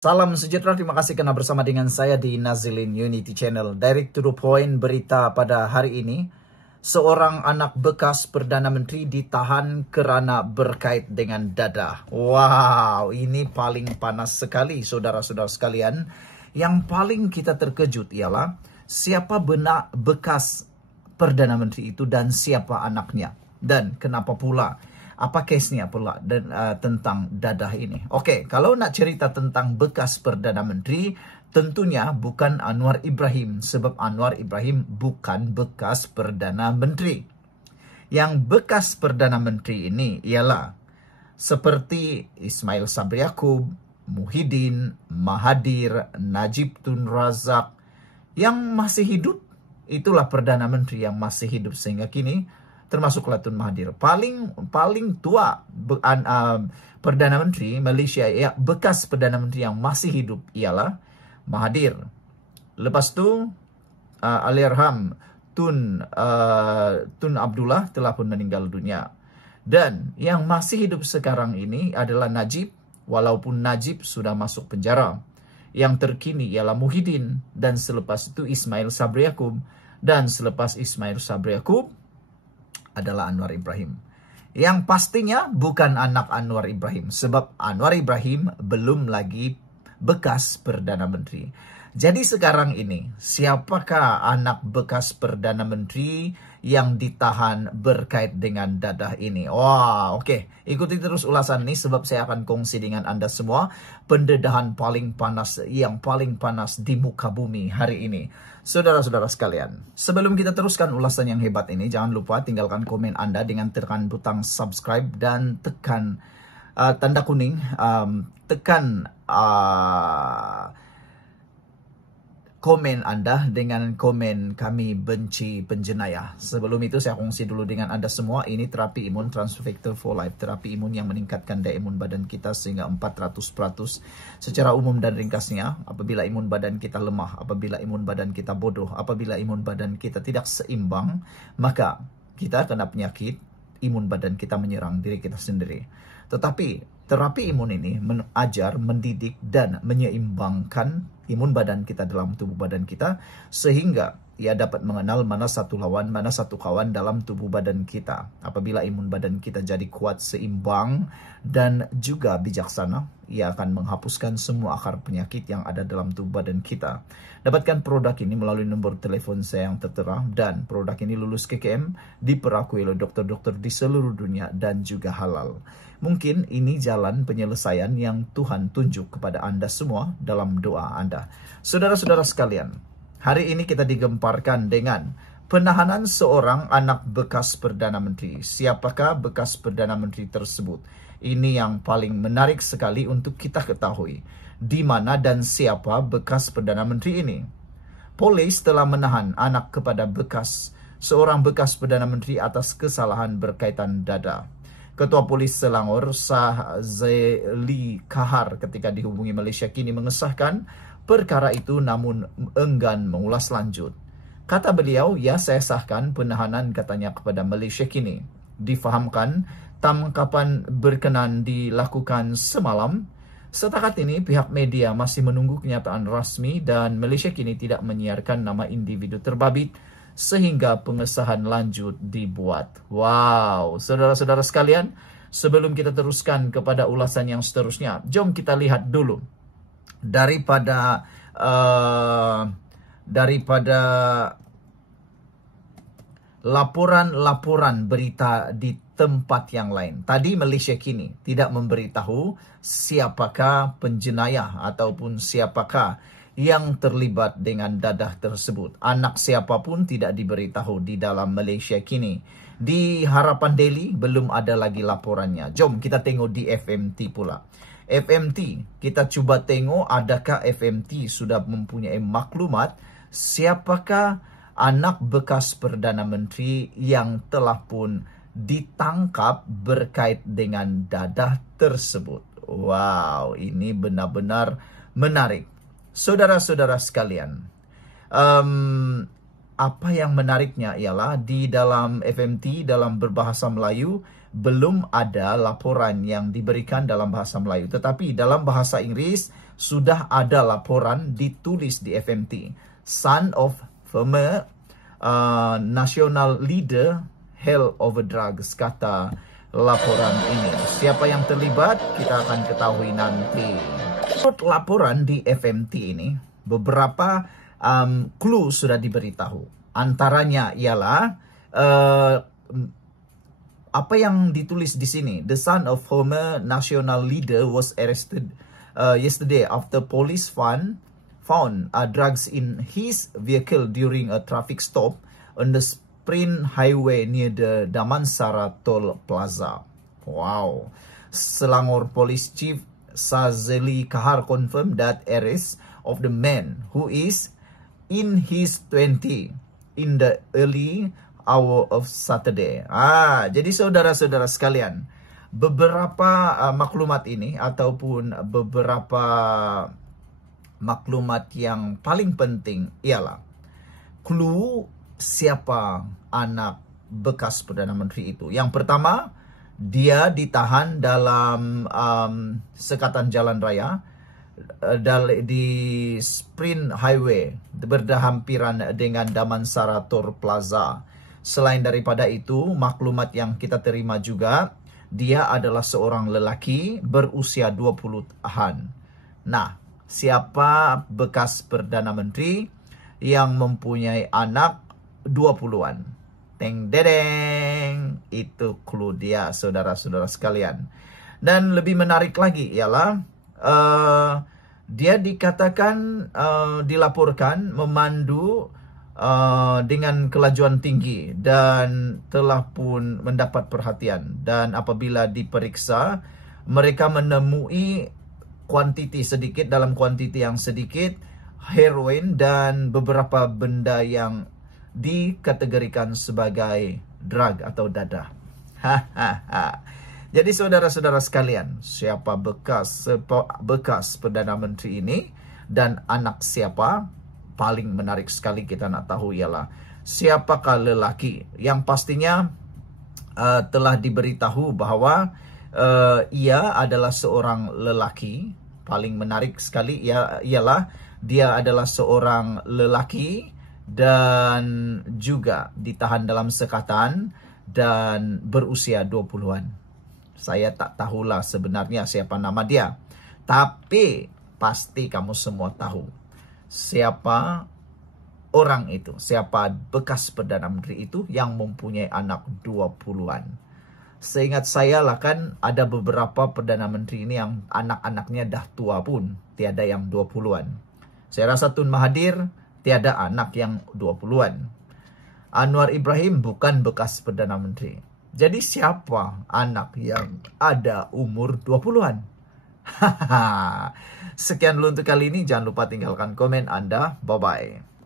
Salam sejahtera, terima kasih karena bersama dengan saya di Nazilin Unity Channel. Direct to the point berita pada hari ini. Seorang anak bekas Perdana Menteri ditahan kerana berkait dengan dada. Wow, ini paling panas sekali saudara-saudara sekalian. Yang paling kita terkejut ialah siapa benar bekas Perdana Menteri itu dan siapa anaknya. Dan kenapa pula. Apa case-nya pula tentang dadah ini? Oke, kalau nak cerita tentang bekas Perdana Menteri, tentunya bukan Anwar Ibrahim. Sebab Anwar Ibrahim bukan bekas Perdana Menteri. Yang bekas Perdana Menteri ini ialah seperti Ismail Sabri Yaakob, Muhyiddin, Mahathir, Najib Tun Razak yang masih hidup. Itulah Perdana Menteri yang masih hidup sehingga kini, termasuk Tun Mahathir. Paling tua Perdana Menteri Malaysia, ya, bekas Perdana Menteri yang masih hidup ialah Mahathir. Lepas tu Allahyarham Tun Abdullah telah pun meninggal dunia. Dan yang masih hidup sekarang ini adalah Najib, walaupun Najib sudah masuk penjara. Yang terkini ialah Muhyiddin, dan selepas itu Ismail Sabri Yaakob, dan selepas Ismail Sabri Yaakob adalah Anwar Ibrahim. Yang pastinya bukan anak Anwar Ibrahim. Sebab Anwar Ibrahim belum lagi bekas Perdana Menteri. Jadi sekarang ini, siapakah anak bekas Perdana Menteri yang ditahan berkait dengan dadah ini? Wah, oke. Ikuti terus ulasan ini sebab saya akan kongsi dengan Anda semua pendedahan paling panas, yang paling panas di muka bumi hari ini. Saudara-saudara sekalian, sebelum kita teruskan ulasan yang hebat ini, jangan lupa tinggalkan komen Anda dengan tekan butang subscribe dan tekan tanda kuning, tekan komen Anda dengan komen kami benci penjenayah. Sebelum itu saya kongsi dulu dengan Anda semua, ini terapi imun Transfer Factor for Life. Terapi imun yang meningkatkan daya imun badan kita sehingga 400%. Secara umum dan ringkasnya, apabila imun badan kita lemah, apabila imun badan kita bodoh, apabila imun badan kita tidak seimbang, maka kita kena penyakit, imun badan kita menyerang diri kita sendiri. Tetapi terapi imun ini mengajar, mendidik, dan menyeimbangkan imun badan kita dalam tubuh badan kita sehingga ia dapat mengenal mana satu lawan, mana satu kawan dalam tubuh badan kita. Apabila imun badan kita jadi kuat, seimbang, dan juga bijaksana, ia akan menghapuskan semua akar penyakit yang ada dalam tubuh badan kita. Dapatkan produk ini melalui nomor telepon saya yang tertera, dan produk ini lulus KKM, diperakui oleh dokter-dokter di seluruh dunia, dan juga halal. Mungkin ini jalan penyelesaian yang Tuhan tunjuk kepada Anda semua dalam doa Anda. Saudara-saudara sekalian, hari ini kita digemparkan dengan penahanan seorang anak bekas Perdana Menteri. Siapakah bekas Perdana Menteri tersebut? Ini yang paling menarik sekali untuk kita ketahui. Di mana dan siapa bekas Perdana Menteri ini? Polis telah menahan anak kepada seorang bekas Perdana Menteri atas kesalahan berkaitan dada. Ketua Polis Selangor, Shazeli Kahar, ketika dihubungi Malaysia kini mengesahkan perkara itu namun enggan mengulas lanjut. Kata beliau, ya saya sahkan penahanan katanya kepada Malaysia kini. Difahamkan, tangkapan berkenan dilakukan semalam. Setakat ini pihak media masih menunggu kenyataan rasmi dan Malaysia kini tidak menyiarkan nama individu terbabit sehingga pengesahan lanjut dibuat. Wow, saudara-saudara sekalian, sebelum kita teruskan kepada ulasan yang seterusnya, jom kita lihat dulu daripada laporan-laporan berita di tempat yang lain. Tadi Malaysia kini tidak memberitahu siapakah penjenayah ataupun siapakah yang terlibat dengan dadah tersebut. Anak siapapun tidak diberitahu di dalam Malaysia kini. Di Harapan Daily belum ada lagi laporannya. Jom kita tengok di FMT pula. FMT, kita cuba tengok adakah FMT sudah mempunyai maklumat siapakah anak bekas Perdana Menteri yang telah pun ditangkap berkait dengan dadah tersebut. Wow, ini benar-benar menarik. Saudara-saudara sekalian, apa yang menariknya ialah di dalam FMT, dalam berbahasa Melayu, belum ada laporan yang diberikan dalam bahasa Melayu. Tetapi dalam bahasa Inggris, sudah ada laporan ditulis di FMT. Son of former national leader held over drugs, kata laporan ini. Siapa yang terlibat, kita akan ketahui nanti. Menurut laporan di FMT ini, beberapa clue sudah diberitahu. Antaranya ialah apa yang ditulis di sini. The son of former national leader was arrested yesterday after police found drugs in his vehicle during a traffic stop on the Sprint Highway near the Damansara Toll Plaza. Wow. Selangor Police Chief Sazeli Kahar confirmed that arrest of the man who is in his 20 in the early hour of Saturday. Jadi saudara-saudara sekalian, beberapa maklumat ini ataupun beberapa maklumat yang paling penting ialah clue siapa anak bekas Perdana Menteri itu. Yang pertama, dia ditahan dalam sekatan jalan raya di Sprint Highway berhampiran dengan Damansara Toll Plaza. Selain daripada itu, maklumat yang kita terima juga, dia adalah seorang lelaki berusia 20-an. Nah, siapa bekas Perdana Menteri yang mempunyai anak 20-an? Teng dedeng, itu clue dia, saudara-saudara sekalian. Dan lebih menarik lagi ialah dia dikatakan dilaporkan memandu dengan kelajuan tinggi dan telah pun mendapat perhatian. Dan apabila diperiksa, mereka menemui kuantiti sedikit, dalam kuantiti yang sedikit, heroin dan beberapa benda yang dikategorikan sebagai drug atau dadah. Jadi saudara-saudara sekalian, siapa bekas Perdana Menteri ini dan anak siapa, paling menarik sekali kita nak tahu ialah siapakah lelaki yang pastinya telah diberitahu bahwa ia adalah seorang lelaki. Paling menarik sekali ialah dia adalah seorang lelaki dan juga ditahan dalam sekatan dan berusia 20-an. Saya tak tahulah sebenarnya siapa nama dia. Tapi pasti kamu semua tahu siapa orang itu, siapa bekas Perdana Menteri itu yang mempunyai anak 20-an. Seingat saya lah kan ada beberapa Perdana Menteri ini yang anak-anaknya dah tua pun, tiada yang 20-an. Saya rasa Tun Mahathir tiada anak yang 20-an. Anwar Ibrahim bukan bekas Perdana Menteri. Jadi siapa anak yang ada umur 20-an? Sekian dulu untuk kali ini. Jangan lupa tinggalkan komen Anda. Bye-bye.